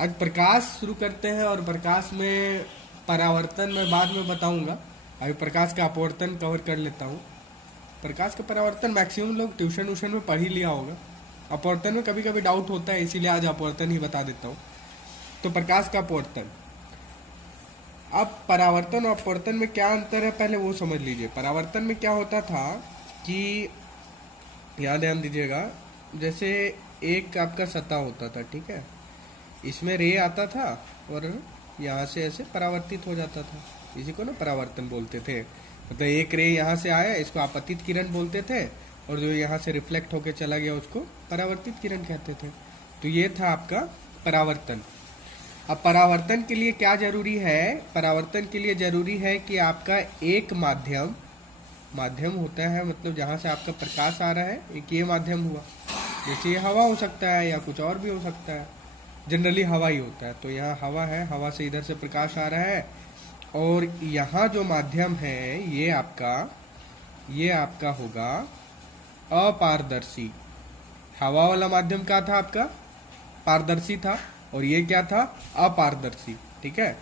आज प्रकाश शुरू करते हैं और प्रकाश में परावर्तन मैं बाद में बताऊंगा। अभी प्रकाश का अपवर्तन कवर कर लेता हूँ। प्रकाश का परावर्तन मैक्सिमम लोग ट्यूशन व्यूशन में पढ़ ही लिया होगा। अपवर्तन में कभी कभी डाउट होता है, इसीलिए आज अपवर्तन ही बता देता हूँ। तो प्रकाश का अपवर्तन, अब परावर्तन और अपवर्तन में क्या अंतर है पहले वो समझ लीजिए। परावर्तन में क्या होता था कि यहाँ ध्यान दीजिएगा, जैसे एक आपका सतह होता था, ठीक है, इसमें रे आता था और यहाँ से ऐसे परावर्तित हो जाता था। इसी को ना परावर्तन बोलते थे। मतलब एक रे यहाँ से आया, इसको आपतित किरण बोलते थे, और जो यहाँ से रिफ्लेक्ट होके चला गया उसको परावर्तित किरण कहते थे। तो ये था आपका परावर्तन। अब परावर्तन के लिए क्या जरूरी है? परावर्तन के लिए जरूरी है कि आपका एक माध्यम होता है, मतलब जहाँ से आपका प्रकाश आ रहा है, एक ये माध्यम हुआ। जैसे ये हवा हो सकता है या कुछ और भी हो सकता है, जनरली हवा ही होता है। तो यहाँ हवा है, हवा से इधर से प्रकाश आ रहा है, और यहाँ जो माध्यम है ये आपका होगा अपारदर्शी। हवा वाला माध्यम क्या था आपका? पारदर्शी था, और ये क्या था? अपारदर्शी। ठीक है,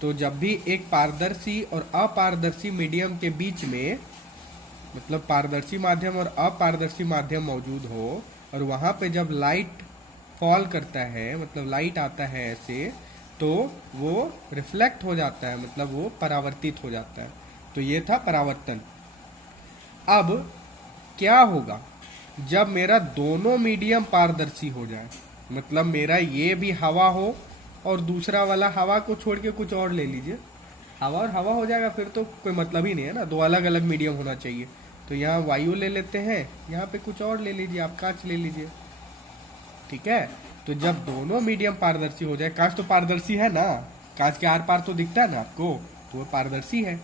तो जब भी एक पारदर्शी और अपारदर्शी मीडियम के बीच में, मतलब पारदर्शी माध्यम और अपारदर्शी माध्यम मौजूद हो, और वहां पे जब लाइट फॉल करता है, मतलब लाइट आता है ऐसे, तो वो रिफ्लेक्ट हो जाता है, मतलब वो परावर्तित हो जाता है। तो ये था परावर्तन। अब क्या होगा जब मेरा दोनों मीडियम पारदर्शी हो जाए, मतलब मेरा ये भी हवा हो और दूसरा वाला हवा को छोड़ के कुछ और ले लीजिए, हवा और हवा हो जाएगा, फिर तो कोई मतलब ही नहीं है ना, दो अलग अलग मीडियम होना चाहिए। तो यहाँ वायु ले लेते हैं, यहाँ पे कुछ और ले लीजिए, आप कांच ले लीजिए। ठीक है, तो जब दोनों मीडियम पारदर्शी हो जाए, कांच तो पारदर्शी है ना, कांच के आर पार तो दिखता है ना आपको, तो वो पारदर्शी है।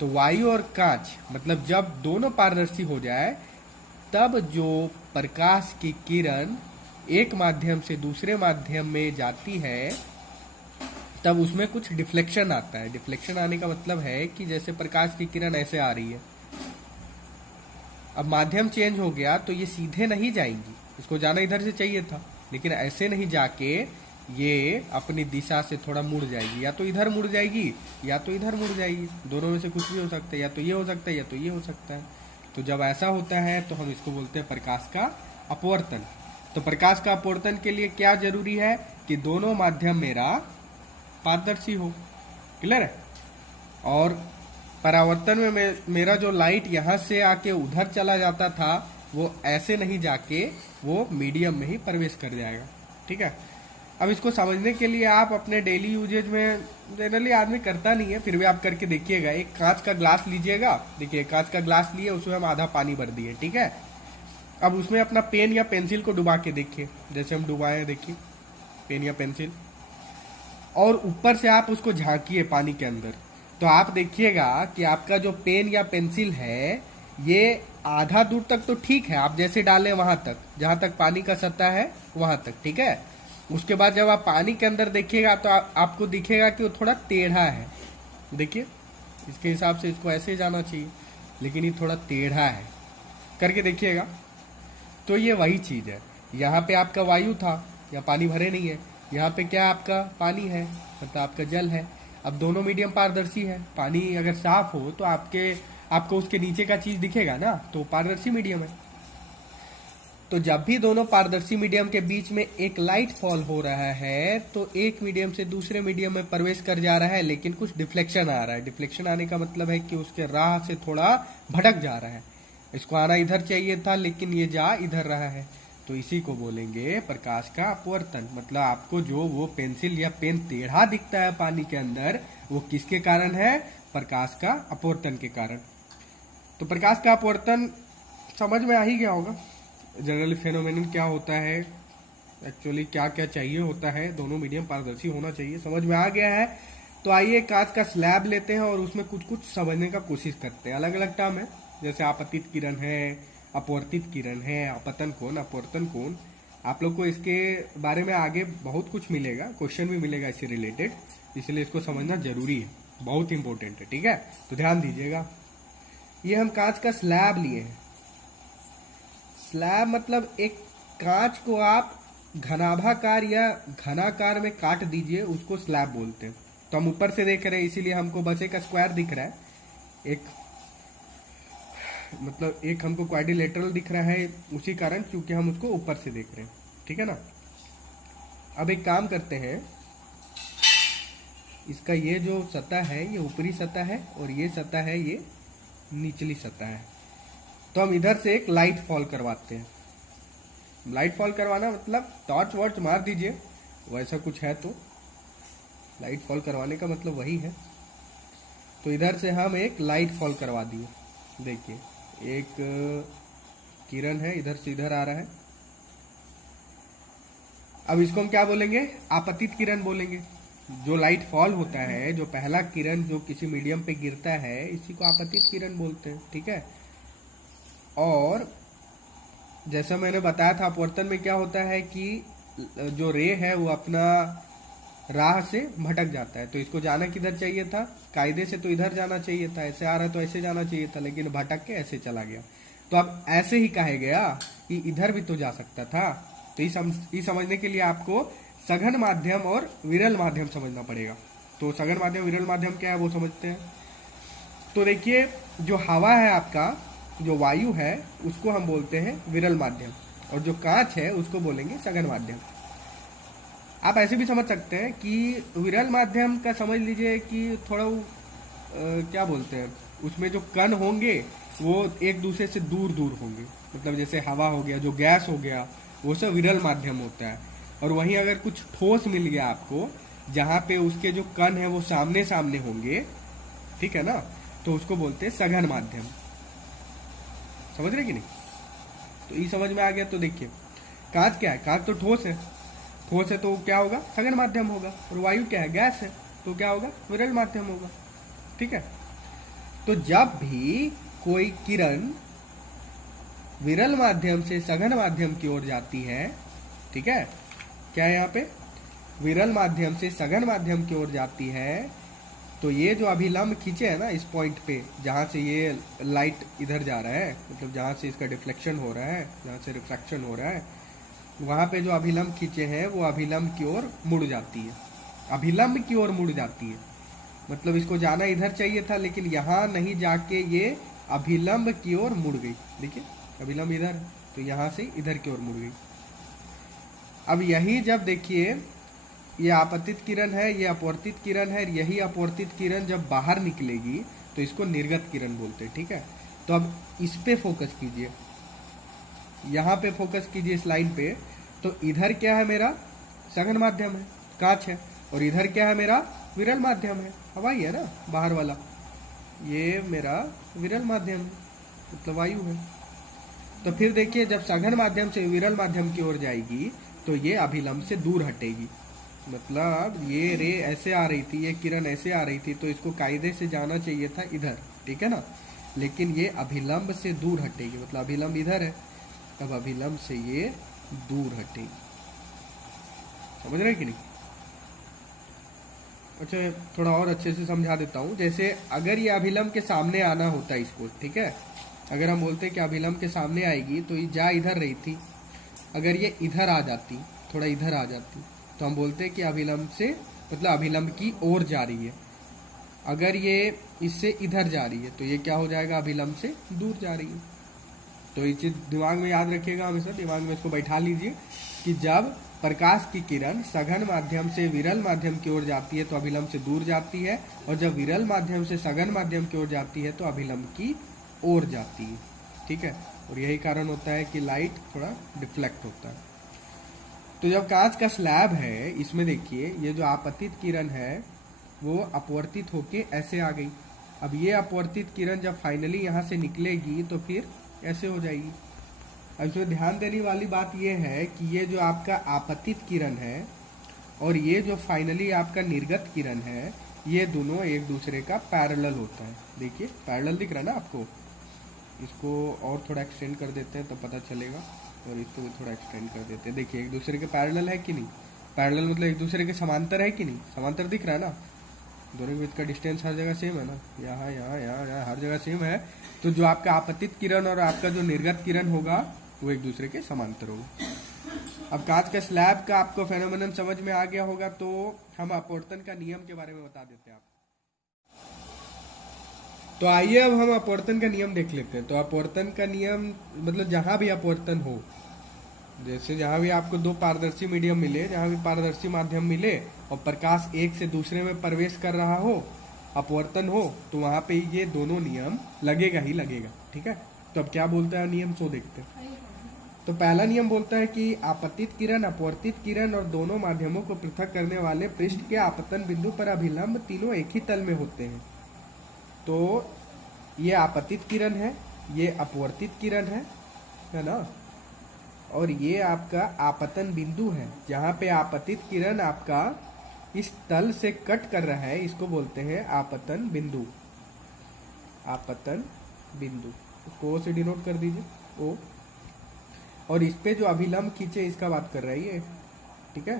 तो वायु और कांच, मतलब जब दोनों पारदर्शी हो जाए, तब जो प्रकाश की किरण एक माध्यम से दूसरे माध्यम में जाती है, तब उसमें कुछ डिफ्लेक्शन आता है। डिफ्लेक्शन आने का मतलब है कि जैसे प्रकाश की किरण ऐसे आ रही है, अब माध्यम चेंज हो गया तो ये सीधे नहीं जाएंगी, इसको जाना इधर से चाहिए था, लेकिन ऐसे नहीं जाके ये अपनी दिशा से थोड़ा मुड़ जाएगी, या तो इधर मुड़ जाएगी या तो इधर मुड़ जाएगी, दोनों में से कुछ भी हो सकता है, या तो ये हो सकता है या तो ये हो सकता है। तो जब ऐसा होता है तो हम इसको बोलते हैं प्रकाश का अपवर्तन। तो प्रकाश का अपवर्तन के लिए क्या जरूरी है कि दोनों माध्यम मेरा पारदर्शी हो। क्लियर है? और परावर्तन में मेरा जो लाइट यहाँ से आके उधर चला जाता था, वो ऐसे नहीं जाके वो मीडियम में ही प्रवेश कर जाएगा। ठीक है, अब इसको समझने के लिए आप अपने डेली यूजेज में, जनरली आदमी करता नहीं है, फिर भी आप करके देखिएगा। एक कांच का ग्लास लीजिएगा, देखिए कांच का ग्लास लिए, उसमें हम आधा पानी भर दिए, ठीक है। अब उसमें अपना पेन या पेंसिल को डुबा के देखिए, जैसे हम डुबाए हैं, देखिए पेन या पेंसिल, और ऊपर से आप उसको झांकिए पानी के अंदर, तो आप देखिएगा कि आपका जो पेन या पेंसिल है ये आधा दूर तक तो ठीक है, आप जैसे डालें वहां तक, जहां तक पानी का सतह है वहां तक, ठीक है। उसके बाद जब आप पानी के अंदर देखिएगा तो आपको दिखेगा कि वो थोड़ा टेढ़ा है। देखिए, इसके हिसाब से इसको ऐसे जाना चाहिए, लेकिन ये थोड़ा टेढ़ा है, करके देखिएगा। तो ये वही चीज है, यहाँ पे आपका वायु था या पानी भरे नहीं है, यहाँ पे क्या आपका पानी है, मतलब आपका जल है। अब दोनों मीडियम पारदर्शी है, पानी अगर साफ हो तो आपको उसके नीचे का चीज दिखेगा ना, तो पारदर्शी मीडियम है। तो जब भी दोनों पारदर्शी मीडियम के बीच में एक लाइट फॉल हो रहा है, तो एक मीडियम से दूसरे मीडियम में प्रवेश कर जा रहा है, लेकिन कुछ डिफ्लेक्शन आ रहा है। डिफ्लेक्शन आने का मतलब है कि उसके राह से थोड़ा भटक जा रहा है, इसको आना इधर चाहिए था लेकिन ये जा इधर रहा है। तो इसी को बोलेंगे प्रकाश का अपवर्तन। मतलब आपको जो वो पेंसिल या पेन टेढ़ा दिखता है पानी के अंदर, वो किसके कारण है? प्रकाश का अपवर्तन के कारण। तो प्रकाश का अपवर्तन समझ में आ ही गया होगा, जनरली फेनोमेनन क्या होता है, एक्चुअली क्या क्या चाहिए होता है, दोनों मीडियम पारदर्शी होना चाहिए, समझ में आ गया है। तो आइए कांच का स्लैब लेते हैं और उसमें कुछ कुछ समझने का कोशिश करते हैं। अलग अलग टर्म है, जैसे आपतित किरण है, अपवर्तित किरण है, अपतन कोण, अपवर्तन कोण। आप लोग को इसके बारे में आगे बहुत कुछ मिलेगा, क्वेश्चन भी मिलेगा इससे रिलेटेड, इसलिए इसको समझना जरूरी है, बहुत इंपॉर्टेंट है। ठीक है, तो ध्यान दीजिएगा। ये हम कांच का स्लैब लिए हैं। स्लैब मतलब एक कांच को आप घनाभाकार या घनाकार में काट दीजिए, उसको स्लैब बोलते हैं। तो हम ऊपर से देख रहे हैं इसीलिए हमको बस एक स्क्वायर दिख रहा है, एक मतलब एक हमको क्वाड्रिलेटरल दिख रहा है उसी कारण, क्योंकि हम उसको ऊपर से देख रहे हैं, ठीक है ना। अब एक काम करते हैं, इसका ये जो सतह है ये ऊपरी सतह है और ये सतह है ये निचली सतह है। तो हम इधर से एक लाइट फॉल करवाते हैं। लाइट फॉल करवाना मतलब टॉर्च वॉर्च मार दीजिए, वैसा कुछ है तो लाइट फॉल करवाने का मतलब वही है। तो इधर से हम एक लाइट फॉल करवा दिए। देखिए एक किरण है, इधर से इधर आ रहा है। अब इसको हम क्या बोलेंगे? आपतित किरण बोलेंगे। जो लाइट फॉल होता है, जो पहला किरण जो किसी मीडियम पे गिरता है, इसी को आपतित किरण बोलते हैं, ठीक है। और जैसा मैंने बताया था अपवर्तन में क्या होता है कि जो रे है वो अपना राह से भटक जाता है। तो इसको जाना किधर चाहिए था? कायदे से तो इधर जाना चाहिए था, ऐसे आ रहा तो ऐसे जाना चाहिए था, लेकिन भटक के ऐसे चला गया। तो अब ऐसे ही कहा गया कि इधर भी तो जा सकता था। तो ये समझने के लिए आपको सघन माध्यम और विरल माध्यम समझना पड़ेगा। तो सघन माध्यम विरल माध्यम क्या है वो समझते हैं। तो देखिए जो हवा है आपका, जो वायु है, उसको हम बोलते हैं विरल माध्यम, और जो कांच है उसको बोलेंगे सघन माध्यम। आप ऐसे भी समझ सकते हैं कि विरल माध्यम का समझ लीजिए कि थोड़ा क्या बोलते हैं, उसमें जो कण होंगे वो एक दूसरे से दूर दूर होंगे। मतलब जैसे हवा हो गया, जो गैस हो गया, वो सब विरल माध्यम होता है। और वहीं अगर कुछ ठोस मिल गया आपको, जहाँ पे उसके जो कण है वो सामने सामने होंगे, ठीक है ना, तो उसको बोलते हैं सघन माध्यम। समझ रहे कि नहीं? तो ये समझ में आ गया। तो देखिए कांच क्या है? कांच तो ठोस है, ठोस है तो क्या होगा? सघन माध्यम होगा। और वायु क्या है? गैस है, तो क्या होगा? विरल माध्यम होगा, ठीक है। तो जब भी कोई किरण विरल माध्यम से सघन माध्यम की ओर जाती है, ठीक है, क्या है यहाँ पे? विरल माध्यम से सघन माध्यम की ओर जाती है, तो ये जो अभिलंब खींचे है ना इस पॉइंट पे, जहाँ से ये लाइट इधर जा रहा है, मतलब जहाँ से इसका डिफ्लेक्शन हो रहा है, जहाँ से रिफ्रैक्शन हो रहा है, वहाँ पे जो अभिलंब खींचे हैं वो अभिलंब की ओर मुड़ जाती है। अभिलंब की ओर मुड़ जाती है मतलब इसको जाना इधर चाहिए था, लेकिन यहाँ नहीं जाके ये अभिलंब की ओर मुड़ गई। देखिए अभिलंब इधर है, तो यहाँ से इधर की ओर मुड़ गई। अब यही जब देखिए ये आपतित किरण है, ये अपवर्तित किरण है, यही अपवर्तित किरण जब बाहर निकलेगी तो इसको निर्गत किरण बोलते हैं, ठीक है। तो अब इस पे फोकस कीजिए, यहाँ पे फोकस कीजिए इस लाइन पे। तो इधर क्या है? मेरा सघन माध्यम है, कांच है, और इधर क्या है? मेरा विरल माध्यम है, हवा ही है ना बाहर वाला, ये मेरा विरल माध्यम है, मतलब वायु है। तो फिर देखिए जब सघन माध्यम से विरल माध्यम की ओर जाएगी तो ये अभिलंब से दूर हटेगी। मतलब ये रे ऐसे आ रही थी, ये किरण ऐसे आ रही थी, तो इसको कायदे से जाना चाहिए था इधर, ठीक है ना, लेकिन ये अभिलंब से दूर हटेगी। मतलब अभिलंब इधर है, अब अभिलंब से ये दूर हटेगी। समझ रहे कि नहीं? अच्छा थोड़ा और अच्छे से समझा देता हूँ। जैसे अगर ये अभिलंब के सामने आना होता है इसको, ठीक है, अगर हम बोलते हैं कि अभिलंब के सामने आएगी तो ये जा इधर रही थी, अगर ये इधर आ जाती, थोड़ा इधर आ जाती, तो हम बोलते हैं कि अभिलंब से मतलब अभिलंब की ओर जा रही है। अगर ये इससे इधर जा रही है तो ये क्या हो जाएगा? अभिलंब से दूर जा रही है। तो ये चीज दिमाग में याद रखिएगा, हमेशा दिमाग में इसको बैठा लीजिए कि जब प्रकाश की किरण सघन माध्यम से विरल माध्यम की ओर जाती है तो अभिलंब से दूर जाती है, और जब विरल माध्यम से सघन माध्यम की ओर जाती है तो अभिलंब की ओर जाती है, ठीक है। और यही कारण होता है कि लाइट थोड़ा डिफ्लेक्ट होता है। तो जब कांच का स्लैब है, इसमें देखिए ये जो आपतित किरण है वो अपवर्तित होके ऐसे आ गई। अब ये अपवर्तित किरण जब फाइनली यहाँ से निकलेगी तो फिर ऐसे हो जाएगी। अब इसमें ध्यान देने वाली बात ये है कि ये जो आपका आपतित किरण है और ये जो फाइनली आपका निर्गत किरण है, ये दोनों एक दूसरे का पैरेलल होता है। देखिए पैरेलल दिख रहा है ना आपको? इसको और थोड़ा एक्सटेंड कर देते हैं तो पता चलेगा, और इसको भी थोड़ा एक्सटेंड कर देते हैं। देखिए एक दूसरे के पैरेलल है कि नहीं? पैरेलल मतलब एक दूसरे के समांतर है कि नहीं? समांतर दिख रहा है ना? दोनों के बीच का डिस्टेंस हर जगह सेम है ना, यहाँ यहाँ यहाँ यहाँ हर जगह सेम है। तो जो आपका आपतित किरण और आपका जो निर्गत किरण होगा वो एक दूसरे के समांतर होगा। अब कांच का स्लैब का आपको फेनोमेनन समझ में आ गया होगा, तो हम अपवर्तन का नियम के बारे में बता देते हैं आपको। तो आइए अब हम अपवर्तन का नियम देख लेते हैं। तो अपवर्तन का नियम मतलब जहां भी अपवर्तन हो, जैसे जहां भी आपको दो पारदर्शी मीडियम मिले, जहां भी पारदर्शी माध्यम मिले और प्रकाश एक से दूसरे में प्रवेश कर रहा हो, अपवर्तन हो, तो वहां पे ये दोनों नियम लगेगा ही लगेगा। ठीक है, तो अब क्या बोलता है नियम, सो देखते हैं। तो पहला नियम बोलता है कि आपतित किरण, अपवर्तित किरण और दोनों माध्यमों को पृथक करने वाले पृष्ठ के आपतन बिंदु पर अभिलंब तीनों एक ही तल में होते हैं। तो ये आपतित किरण है, ये अपवर्तित किरण है ना, और ये आपका आपतन बिंदु है। जहां पे आपतित किरण आपका इस तल से कट कर रहा है, इसको बोलते हैं आपतन बिंदु। आपतन बिंदु इसको ओ से डिनोट कर दीजिए, ओ। और इस पे जो अभिलंब खींचे इसका बात कर रहा है ये। ठीक है,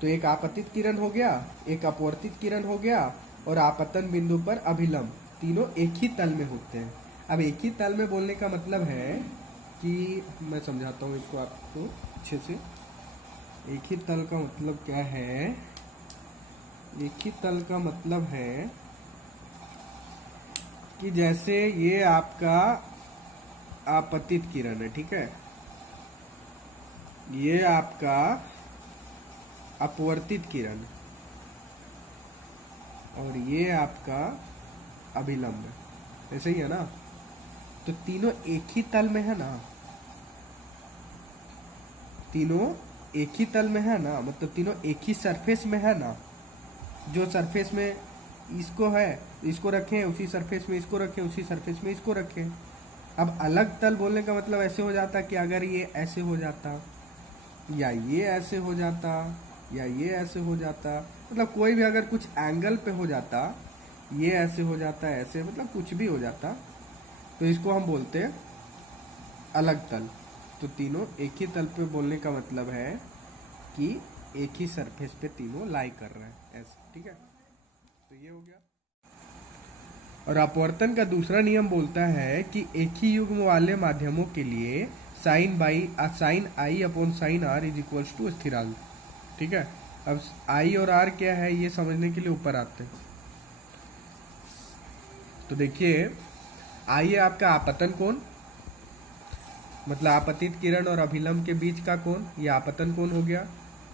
तो एक आपतित किरण हो गया, एक अपवर्तित किरण हो गया, और आपतन बिंदु पर अभिलंब, तीनों एक ही तल में होते हैं। अब एक ही तल में बोलने का मतलब है कि मैं समझाता हूँ इसको आपको अच्छे से। एक ही तल का मतलब क्या है, एक ही तल का मतलब है कि जैसे ये आपका आपतित किरण है, ठीक है, ये आपका अपवर्तित किरण और ये आपका अभिलंब है, ऐसे ही है ना। तो तीनों एक ही तल में है ना, तीनों एक ही तल में है ना, मतलब तीनों एक ही सरफेस में है ना। जो सरफेस में इसको है, इसको रखें, उसी सरफेस में इसको रखें, उसी सरफेस में इसको रखें। अब अलग तल बोलने का मतलब ऐसे हो जाता कि अगर ये ऐसे हो जाता, या ये ऐसे हो जाता, या ये ऐसे हो जाता, मतलब कोई भी अगर कुछ एंगल पे हो जाता, ये ऐसे हो जाता, ऐसे, मतलब कुछ भी हो जाता, तो इसको हम बोलते हैं अलग तल। तो तीनों एक ही तल पे बोलने का मतलब है कि एक ही सरफेस पे तीनों लाई कर रहे हैं, ऐसे। ठीक है, तो ये हो गया। और अपवर्तन का दूसरा नियम बोलता है कि एक ही युग्म वाले माध्यमों के लिए sine i upon sine r is equals to स्थिरांक। ठीक है, अब आई और आर क्या है ये समझने के लिए ऊपर आते हैं। तो देखिए, आई है आपका आपतन कोण, मतलब आपतित किरण और अभिलंब के बीच का कोण, ये आपतन कोण हो गया।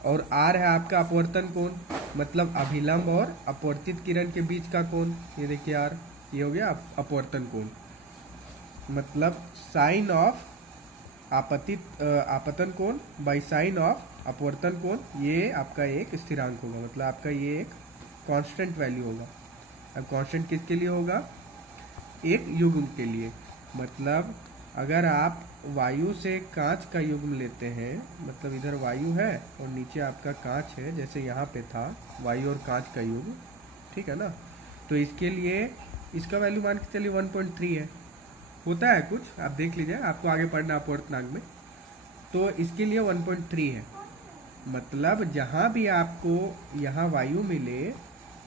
और आर है आपका अपवर्तन कोण, मतलब अभिलंब और अपवर्तित किरण के बीच का कोण, ये देखिए आर, ये हो गया अपवर्तन कोण। मतलब साइन ऑफ आपतन कोण बाई साइन ऑफ अपवर्तन कोण, ये आपका एक स्थिरांक होगा, मतलब आपका ये एक कांस्टेंट वैल्यू होगा। अब कांस्टेंट किसके लिए होगा, एक युग्म के लिए। मतलब अगर आप वायु से कांच का युग्म लेते हैं, मतलब इधर वायु है और नीचे आपका कांच है, जैसे यहाँ पे था वायु और कांच का युग्म, ठीक है ना, तो इसके लिए इसका वैल्यू मान के चलिए 1.3 है, होता है कुछ, आप देख लीजिए, आपको आगे पढ़ना अपवर्तनांक में। तो इसके लिए 1.3 है। मतलब जहाँ भी आपको यहाँ वायु मिले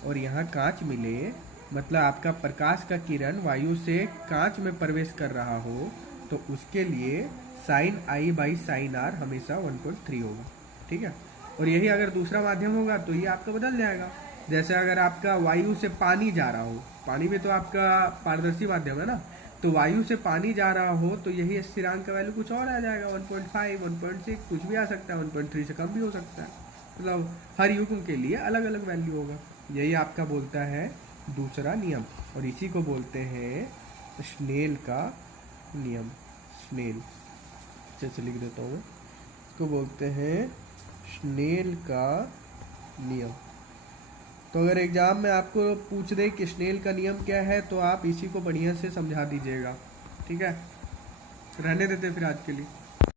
और यहाँ कांच मिले, मतलब आपका प्रकाश का किरण वायु से कांच में प्रवेश कर रहा हो, तो उसके लिए sine i by sine r हमेशा 1.3 होगा। ठीक है, और यही अगर दूसरा माध्यम होगा तो ये आपका बदल जाएगा। जैसे अगर आपका वायु से पानी जा रहा हो, पानी में तो आपका पारदर्शी माध्यम है ना, तो वायु से पानी जा रहा हो तो यही स्थिरांक का वैल्यू कुछ और आ जाएगा, 1.5, 1.6, कुछ भी आ सकता है, 1.3 से कम भी हो सकता है। मतलब हर युग्म के लिए अलग अलग वैल्यू होगा। यही आपका बोलता है दूसरा नियम, और इसी को बोलते हैं स्नेल का नियम। स्नेल जैसे लिख देता हूँ, इसको बोलते हैं स्नेल का नियम। तो अगर एग्जाम में आपको पूछ दे कि स्नेल का नियम क्या है, तो आप इसी को बढ़िया से समझा दीजिएगा। ठीक है, रहने देते फिर आज के लिए।